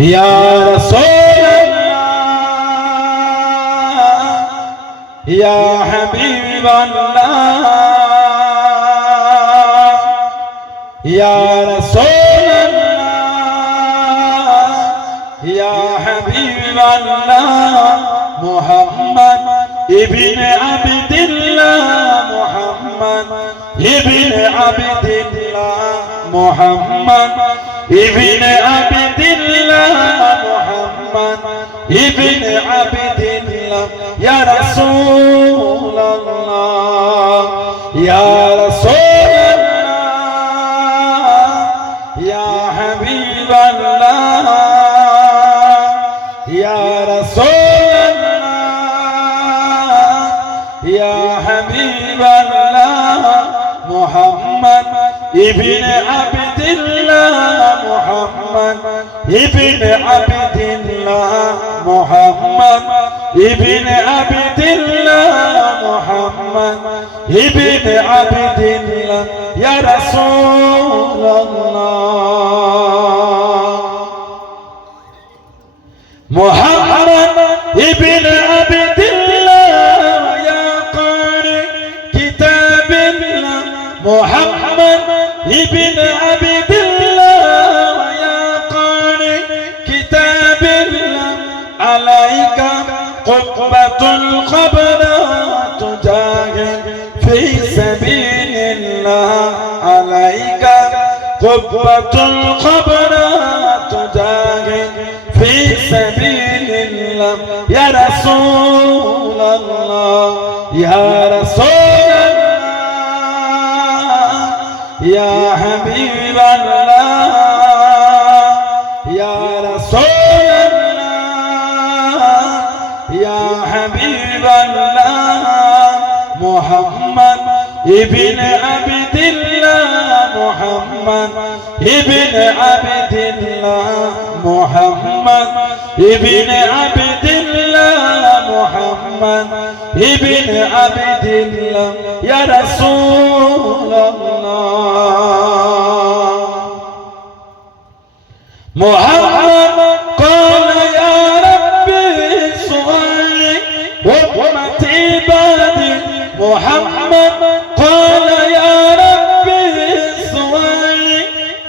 ইয়া রাসূলুল্লাহ ইয়া হাবিবাল্লাহ ইয়া রাসূলুল্লাহ ইয়া হাবিবাল্লাহ মুহাম্মদ ইবনে আবদুল্লাহ মুহাম্মদ ইবনে আবদুল্লাহ মুহাম্মদ ইবনে আবদুল্লাহ মুহাম্মদ ইবনে আবদুল্লাহ ইয়া রাসূলুল্লাহ ইয়া রাসূলুল্লাহ ইয়া হাবিবাল্লাহ ইয়া রাসূলুল্লাহ ইয়া হাবিবাল্লাহ মুহাম্মদ ইবনে আবদুল্লাহ মুহাম্মদ ইবনে আবদুল্লাহ মুহাম্মদ ইবনে আবদুল্লাহ মুহাম্মদ ইবনে আবদুল্লাহ ইয়া রাসূলুল্লাহ মুহাম্মদ ইবনে আবদুল্লাহ ইয়া কারি কিতাবিল্লাহ মুহাম্মদ ইবনে আবদুল্লাহ ইয়া কারি কিতাবিল্লাহ আলাইকা কুব্বাতুল কবরা তুজাহিদ ফি সাবিলিল্লাহ আলাইকা কুব্বাতুল কবরা তুজাহিদ ফি সাবিলিল্লাহ ইয়া রাসূলুল্লাহ ইয়া রাসূলুল্লাহ ইয়া হাবিবাল্লাহ ইয়া রাসূলুল্লাহ ইয়া হাবিবাল্লাহ মুহাম্মদ ইবনে আবদুল্লাহ মুহাম্মদ ইবনে আবদুল্লাহ মুহাম্মদ ইবনে আবদুল্লাহ মুহাম্মদ ইবনে আবদুল্লাহ ইয়া রাসূলুল্লাহ মুহাম্মদ قال يا ربي صلي وأمتي بعدي محمد قال يا ربي صلي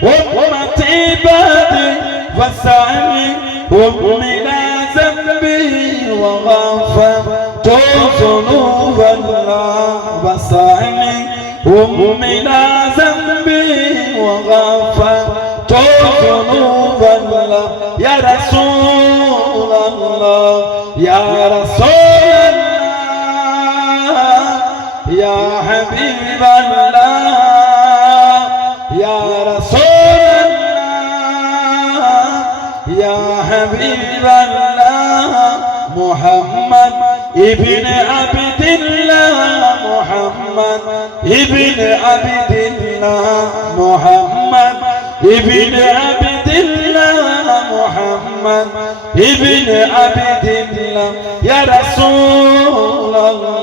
وأمتي بعدي وسعني ومن ذنبي وغفرت ذنوب الله وسعني ومن ذنبي وغفرت ذنوب الله يا رسول الله يا رسول الله يا حبيب الله يا رسول الله يا حبيب الله محمد ابن عبد الله محمد ابن عبد الله محمد ابن عبد الله محمد ابن عبد الله يا رسول الله